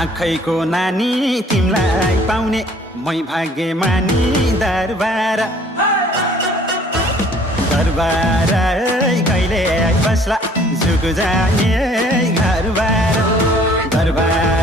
आँखैको नानी तिमीलाई पाउने मै भाग्यमानी दरबार दरबार कहिले बस्ला झुक जाने घरबार दरबार